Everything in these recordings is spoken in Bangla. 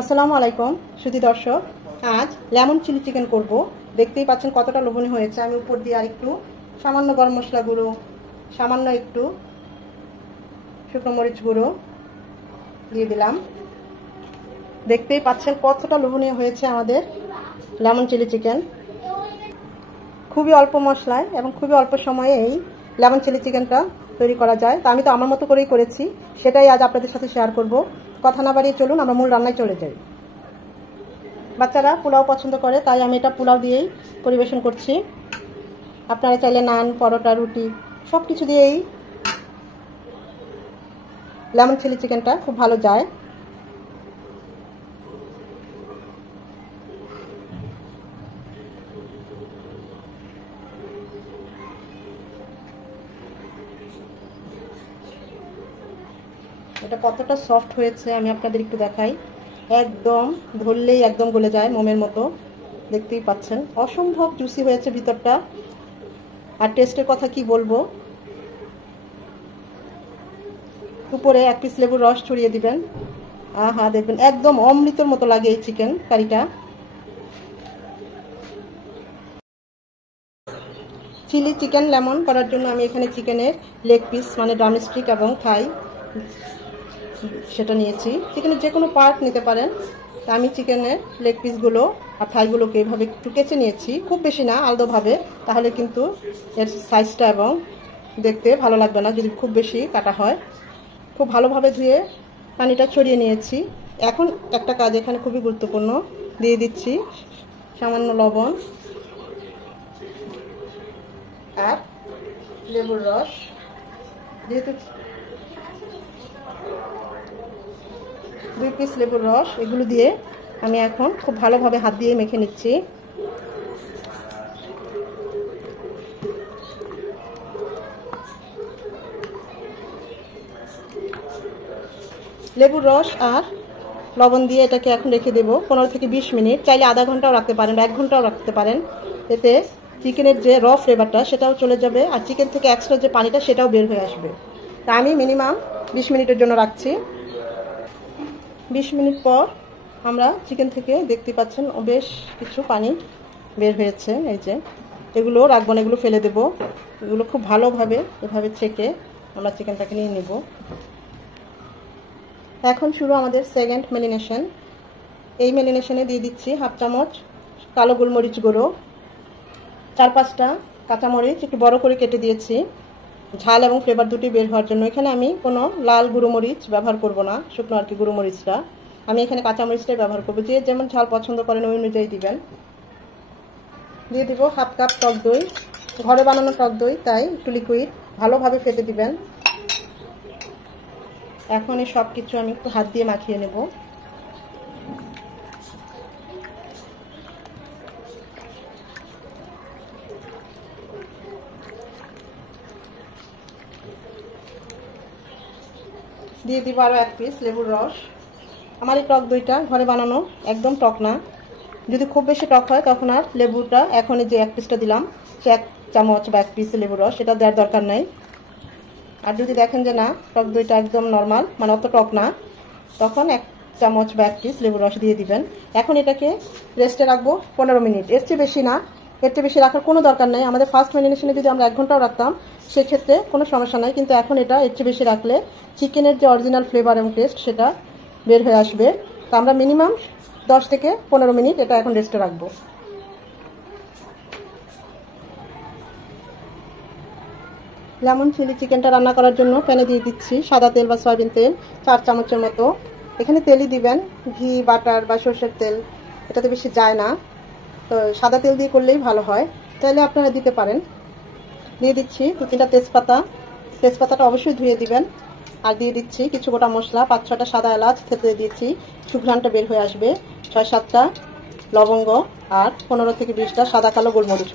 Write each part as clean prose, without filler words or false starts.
আসসালামু আলাইকুম সুধী দর্শক, আজ লেমন চিলি চিকেন করব। দেখতেই পাচ্ছেন কতটা লোভনীয় হয়েছে। আমি উপর দিয়ে আর একটু সামান্য গরম মশলা গুঁড়ো, সামান্য একটু শুকনো মরিচ গুঁড়ো দিয়ে দিলাম। দেখতেই পাচ্ছেন কতটা লোভনীয় হয়েছে আমাদের লেমন চিলি চিকেন। খুবই অল্প মশলায় এবং খুবই অল্প সময়ে এই লেমন চিলি চিকেনটা তৈরি করা যায়। তা আমি তো আমার মতো করেই করেছি, সেটাই আজ আপনাদের সাথে শেয়ার করব। কথা না বাড়িয়ে চলুন আমরা মূল রান্নায় চলে যাই। বাচ্চারা পোলাও পছন্দ করে, তাই আমি এটা পোলাও দিয়েই পরিবেশন করছি। আপনারা চাইলে নান, পরোটা, রুটি সব কিছু দিয়েই লেমন চিলি চিকেনটা খুব ভালো যায়। এটা কতটা সফট হয়েছে আমি আপনাদের একটু দেখাই। একদম ধরলেই একদম গলে যায় মোমের মতো। দেখতেই পাচ্ছেন অসম্ভব জুসি হয়েছে ভিতরটা। আর টেস্টের কথা কি বলবো, উপরে এক পিস লেবুর রস ছড়িয়ে দিবেন। আহা, দেখবেন একদম অমৃতের মতো লাগে এই চিকেন কারিটা। চিলি চিকেন লেমন করার জন্য আমি এখানে চিকেনের লেগ পিস মানে ড্রামস্টিক এবং থাই সেটা নিয়েছি। চিকেনের যে কোনো পার্ট নিতে পারেন। আমি চিকেনের লেগ পিসগুলো আর থাইগুলোকে এইভাবে একটু কেচে নিয়েছি, খুব বেশি না, আলতোভাবে, তাহলে কিন্তু এর সাইজটা এবং দেখতে ভালো লাগবে না যদি খুব বেশি কাটা হয়। খুব ভালোভাবে ধুয়ে পানিটা ছড়িয়ে নিয়েছি। এখন একটা কাজ এখানে খুবই গুরুত্বপূর্ণ, দিয়ে দিচ্ছি সামান্য লবণ আর লেবুর রস। যেহেতু 2 পিস লেবুর রস, এগুলো দিয়ে আমি এখন খুব ভালোভাবে হাত দিয়ে মেখে নিচ্ছি। লেবুর রস আর লবণ দিয়ে এটাকে এখন রেখে দেব 15 থেকে 20 মিনিট। চাইলে আধা ঘন্টাও রাখতে পারেন বা 1 ঘন্টাও রাখতে পারেন। এতে চিকেনের যে র ফ্লেভারটা সেটাও চলে যাবে আর চিকেন থেকে এক্সট্রা যে পানিটা সেটাও বের হয়ে আসবে। তা আমি মিনিমাম 20 মিনিটের জন্য রাখছি। 20 মিনিট পর আমরা চিকেন থেকে দেখতে পাচ্ছেন বেশ কিছু পানি বের হয়েছে। এই যে এগুলো রাখবো না, এগুলো ফেলে দেব। এগুলো খুব ভালোভাবে এভাবে ছেঁকে আমরা চিকেনটাকে নিয়ে নেব। এখন শুরু আমাদের সেকেন্ড ম্যারিনেশন। এই ম্যারিনেশনে দিয়ে দিচ্ছি হাফ চামচ কালো গোলমরিচ গুঁড়ো, 4-5টা কাঁচামরিচ একটু বড় করে কেটে দিয়েছি ঝাল এবং ফ্লেভার দুটি বের হওয়ার জন্য। এখানে আমি কোনো লাল গুঁড়ো মরিচ ব্যবহার করব না, শুকনো আর কি গুঁড়ো মরিচটা। আমি এখানে কাঁচামরিচটাই ব্যবহার করবো। যে যেমন ঝাল পছন্দ করেন ওই অনুযায়ী দিবেন। দিয়ে দিব হাফ কাপ টক দই, ঘরে বানানো টক দই, তাই একটু লিকুইড, ভালোভাবে ফেটে দিবেন। এখন এই সব কিছু আমি একটু হাত দিয়ে মাখিয়ে নেব। দিয়ে দিব আরও 1 পিস লেবুর রস। আমার এই টক দইটা ঘরে বানানো, একদম টক না। যদি খুব বেশি টক হয় তখন আর লেবুটা, এখন যে 1 পিসটা দিলাম সে 1 চামচ বা 1 পিস লেবুর রস, সেটা দেওয়ার দরকার নেই। আর যদি দেখেন যে না টক দইটা একদম নর্মাল, মানে অত টক না, তখন 1 চামচ বা 1 পিস লেবুর রস দিয়ে দিবেন। এখন এটাকে রেস্টে রাখবো 15 মিনিট। এর চেয়ে বেশি না, এর চেয়ে বেশি রাখার কোনো দরকার নেই। আমাদের ফার্স্ট ম্যারিনেশনে যদি আমরা 1 ঘন্টাও রাখতাম সেক্ষেত্রে কোনো সমস্যা নাই, কিন্তু এখন এটা এর চেয়ে বেশি রাখলে চিকেনের যে অরিজিনাল ফ্লেভার এবং টেস্ট সেটা বের হয়ে আসবে। তো আমরা মিনিমাম 10 থেকে 15 মিনিট এটা এখন রেস্টে রাখবো। লেমন চিলি চিকেনটা রান্না করার জন্য প্যানে দিয়ে দিচ্ছি সাদা তেল বা সয়াবিন তেল 4 চামচের মতো। এখানে তেলই দিবেন, ঘি, বাটার বা সরষের তেল এটাতে বেশি যায় না, তো সাদা তেল দিয়ে করলেই ভালো হয়, চাইলে আপনারা দিতে পারেন। দিয়ে দিচ্ছি 2-3টা তেজপাতা, তেজপাতাটা অবশ্যই ধুয়ে দিবেন। আর দিয়ে দিচ্ছি কিছু গোটা মশলা, 5-6টা সাদা এলাচ থেতলে দিয়েছি, সুঘ্রাণটা বের হয়ে আসবে। 6-7টা লবঙ্গ আর 15 থেকে 20টা সাদা কালো গোলমরিচ।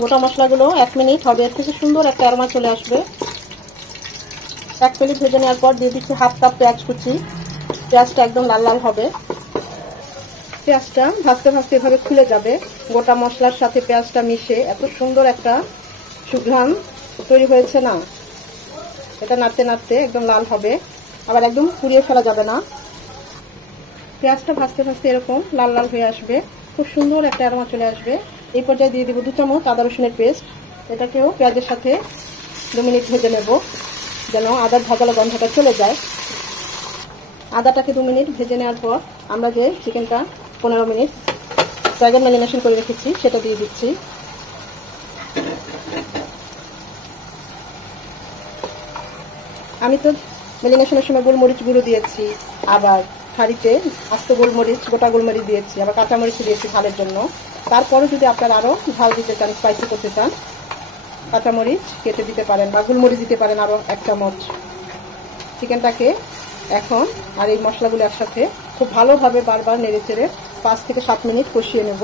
গোটা মশলাগুলো 1 মিনিট হবে, এর থেকে সুন্দর একটা অ্যারোমা চলে আসবে। 1 মিনিট ভেজে নেওয়ার পর দিয়ে দিচ্ছি হাফ কাপ পেঁয়াজ কুচি। পেঁয়াজটা একদম লাল লাল হবে। পেঁয়াজটা ভাজতে ভাজতে এভাবে খুলে যাবে, গোটা মশলার সাথে পেঁয়াজটা মিশে এত সুন্দর একটা সুঘ্রাণ তৈরি হয়েছে না। এটা নাড়তে নাড়তে একদম লাল হবে, আবার একদম পুড়িয়ে ফেলা যাবে না। পেঁয়াজটা ভাজতে ভাজতে এরকম লাল লাল হয়ে আসবে, খুব সুন্দর একটা অ্যারোমা চলে আসবে। এই পর্যায়ে দিয়ে দিব 2 চামচ আদা রসুনের পেস্ট। এটাকেও পেঁয়াজের সাথে 2 মিনিট ভেজে নেব, যেন আদার ভাজালো গন্ধটা চলে যায়। আদাটাকে 2 মিনিট ভেজে নেওয়ার পর আমরা যে চিকেনটা 15 মিনিট জায়গায় ম্যারিনেশন করে রেখেছি সেটা দিয়ে দিচ্ছি। আমি তো ম্যারিনেশনের সময় গোলমরিচ গুঁড়ো দিয়েছি, আবার হাঁড়িতে আস্ত গোলমরিচ, গোটা গোলমরিচ দিয়েছি, আবার কাঁচামরিচ দিয়েছি ঝালের জন্য। তারপরে যদি আপনারা আরও ঝাল দিতে চান, স্পাইসি করতে চান, কাঁচামরিচ কেটে দিতে পারেন বা গোলমরিচ দিতে পারেন আরও 1 চামচ। চিকেনটাকে এখন আর এই মশলাগুলো একসাথে খুব ভালোভাবে বারবার নেড়ে চেড়ে 5 থেকে 7 মিনিট কষিয়ে নেব।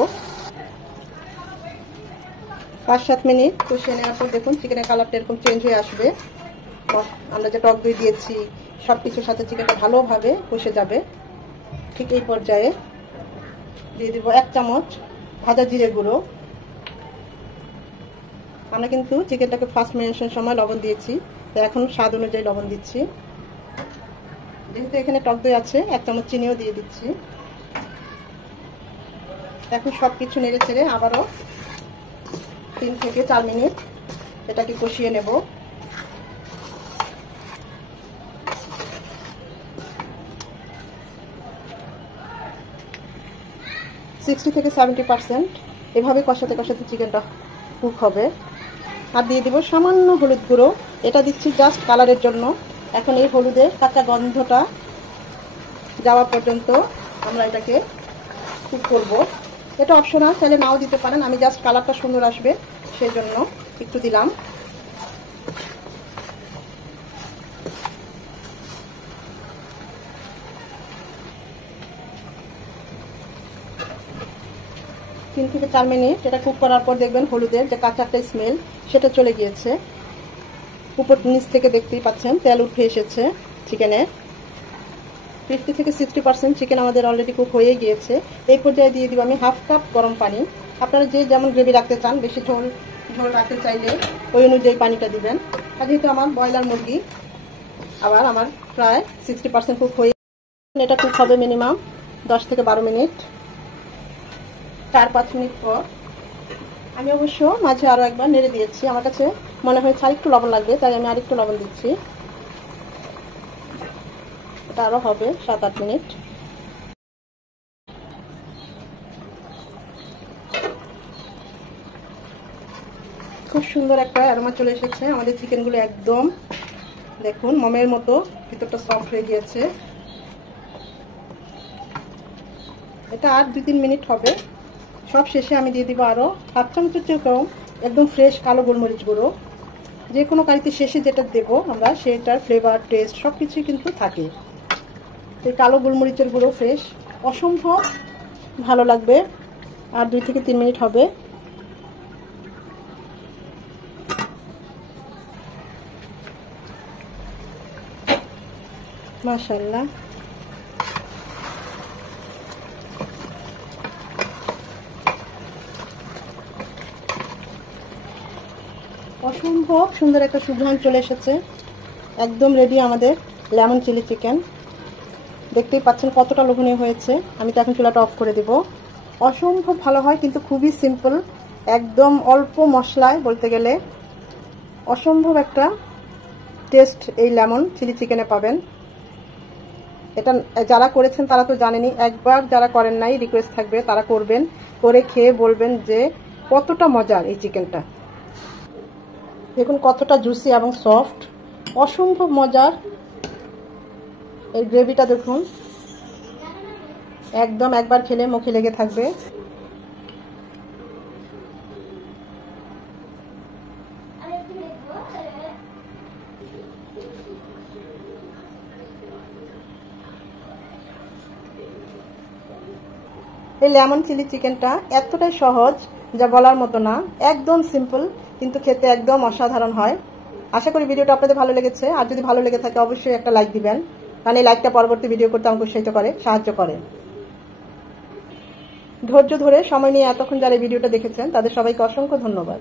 5-7 মিনিট কষিয়ে নেওয়ার পর দেখুন চিকেনের কালারটা এরকম চেঞ্জ হয়ে আসবে। আমরা যে টক দই দিয়েছি সব কিছুর সাথে চিকেনটা ভালোভাবে কষে যাবে। ঠিক এই পর্যায়ে দিয়ে দিব 1 চামচ ভাজা জিরে গুঁড়ো। আমরা কিন্তু চিকেনটাকে ফার্স্ট ম্যারিনেশনের সময় লবণ দিয়েছি, তাই এখন স্বাদ অনুযায়ী লবণ দিচ্ছি। যেহেতু এখানে টক দই আছে 1 চামচ চিনিও দিয়ে দিচ্ছি। এখন সব কিছু নেড়ে চেড়ে আবারও 3 থেকে 4 মিনিট এটাকে কষিয়ে নেব। $60 থেকে 70% এভাবে কষাতে কষাতে চিকেনটা কুক হবে। আর দিয়ে দিব সামান্য হলুদ গুঁড়ো, এটা দিচ্ছি জাস্ট কালারের জন্য। এখন এই হলুদের কাঁচা গন্ধটা যাওয়া পর্যন্ত আমরা এটাকে কুক করব। এটা অপশনাল, চাইলে নাও দিতে পারেন, আমি জাস্ট কালারটা সুন্দর আসবে সেই জন্য একটু দিলাম। তিন থেকে 4 মিনিট এটা কুক করার পর দেখবেন হলুদের যে কাঁচা একটা স্মেল সেটা চলে গিয়েছে। উপর নিচ থেকে দেখতেই পাচ্ছেন তেল উঠে এসেছে চিকেনের। 50 থেকে 60% চিকেন আমাদের অলরেডি কুক হয়ে গিয়েছে। এই পর্যায়ে দিয়ে দিব আমি 1/2 কাপ গরম পানি। আপনারা যে যেমন গ্রেভি রাখতে চান, বেশি ঝোল রাখতে চাইলে ওই অনুযায়ী পানিটা দিবেন। আর যেহেতু আমার ব্রয়লার মুরগি আবার আমার প্রায় 60% কুক হয়ে, এটা কুক হবে মিনিমাম 10 থেকে 12 মিনিট। 4-5 মিনিট পর আমি অবশ্য মাঝে আরো একবার নেড়ে দিয়েছি, আমার কাছে মনে হয়েছে আরেকটু লবণ লাগবে, তাই আমি আরেকটু লবণ দিচ্ছি। এটা আরো হবে 7-8 মিনিট। খুব সুন্দর একটা অ্যারোমা চলে এসেছে। আমাদের চিকেনগুলো একদম দেখুন মোমের মতো, ভিতরটা সফট হয়ে গিয়েছে। এটা আর 2-3 মিনিট হবে। সব শেষে আমি দিয়ে দিব আরো 1/2 চামচের চেয়ে কম একদম ফ্রেশ কালো গোলমরিচ গুঁড়ো। যে কোনো কারিতে শেষে যেটা দেবো আমরা সেটার ফ্লেভার, টেস্ট সবকিছুই কিন্তু থাকে। এই কালো গোলমরিচের গুঁড়ো ফ্রেশ অসম্ভব ভালো লাগবে। আর 2 থেকে 3 মিনিট হবে। মাশাআল্লাহ, অসম্ভব সুন্দর একটা সুগন্ধ চলে এসেছে। একদম রেডি আমাদের লেমন চিলি চিকেন। দেখতেই পাচ্ছেন কতটা লোভনীয় হয়েছে। আমি তো এখন চুলাটা অফ করে দেব। অসম্ভব ভালো হয়, কিন্তু খুবই সিম্পল, একদম অল্প মশলায় বলতে গেলে অসম্ভব একটা টেস্ট এই লেমন চিলি চিকেনে পাবেন। এটা যারা করেছেন তারা তো জানেনই, একবার যারা করেন নাই রিকোয়েস্ট থাকবে তারা করবেন, করে খেয়ে বলবেন যে কতটা মজার এই চিকেনটা। দেখুন কতটা জুসি এবং সফট, অসম্ভব মজার। এই গ্রেভিটা দেখুন একদম একবার খেলে মুখে লেগে থাকবে। এই লেমন চিলি চিকেনটা এতটাই সহজ যা বলার মতো না, একদম সিম্পল, কিন্তু খেতে একদম অসাধারণ হয়। আশা করি ভিডিওটা আপনাদের ভালো লেগেছে। আর যদি ভালো লেগে থাকে অবশ্যই একটা লাইক দিবেন, কারণ এই লাইকটা পরবর্তী ভিডিও করতে আমাকে উৎসাহিত করে, সাহায্য করে। ধৈর্য ধরে সময় নিয়ে এতক্ষণ যারা এই ভিডিওটা দেখেছেন তাদের সবাইকে অসংখ্য ধন্যবাদ।